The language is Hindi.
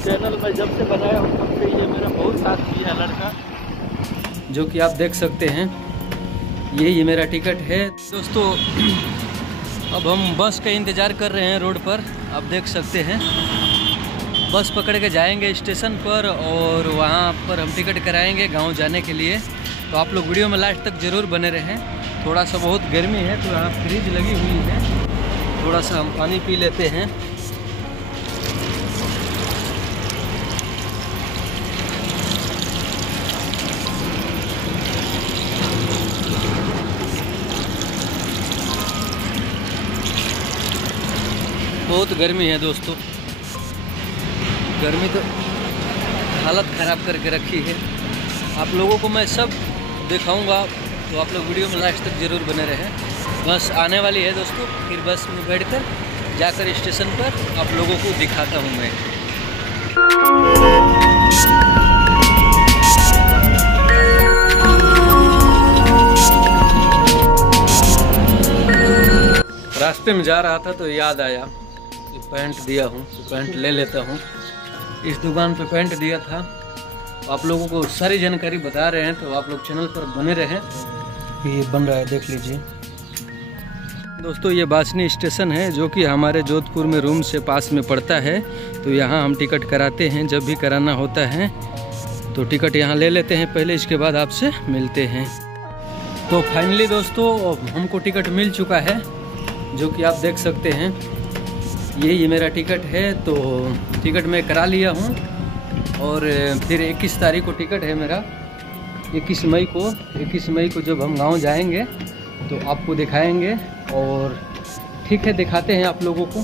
चैनल मैं जब से बनाया हूँ तब से ये मेरा बहुत साथ दिया है लड़का, जो कि आप देख सकते हैं। यही मेरा टिकट है दोस्तों। अब हम बस का इंतज़ार कर रहे हैं रोड पर, आप देख सकते हैं। बस पकड़ के जाएंगे स्टेशन पर और वहाँ पर हम टिकट कराएंगे गांव जाने के लिए। तो आप लोग वीडियो में लास्ट तक ज़रूर बने रहें। थोड़ा सा बहुत गर्मी है तो यहाँ फ्रिज लगी हुई है, थोड़ा सा हम पानी पी लेते हैं। बहुत गर्मी है दोस्तों, गर्मी तो हालत ख़राब करके रखी है। आप लोगों को मैं सब दिखाऊंगा, तो आप लोग वीडियो में लास्ट तक ज़रूर बने रहें। बस आने वाली है दोस्तों, फिर बस में बैठकर जाकर स्टेशन पर आप लोगों को दिखाता हूं मैं। रास्ते में जा रहा था तो याद आया कि पैंट दिया हूँ, तो पैंट ले लेता हूँ। इस दुकान पे पैंट दिया था। आप लोगों को सारी जानकारी बता रहे हैं, तो आप लोग चैनल पर बने रहें। ये बन रहा है, देख लीजिए दोस्तों। ये बासनी स्टेशन है जो कि हमारे जोधपुर में रूम से पास में पड़ता है। तो यहाँ हम टिकट कराते हैं, जब भी कराना होता है तो टिकट यहाँ ले लेते हैं पहले, इसके बाद आपसे मिलते हैं। तो फाइनली दोस्तों हमको टिकट मिल चुका है, जो कि आप देख सकते हैं। यही मेरा टिकट है। तो टिकट मैं करा लिया हूँ और फिर 21 तारीख को टिकट है मेरा। 21 मई को जब हम गांव जाएंगे तो आपको दिखाएंगे। और ठीक है, दिखाते हैं आप लोगों को।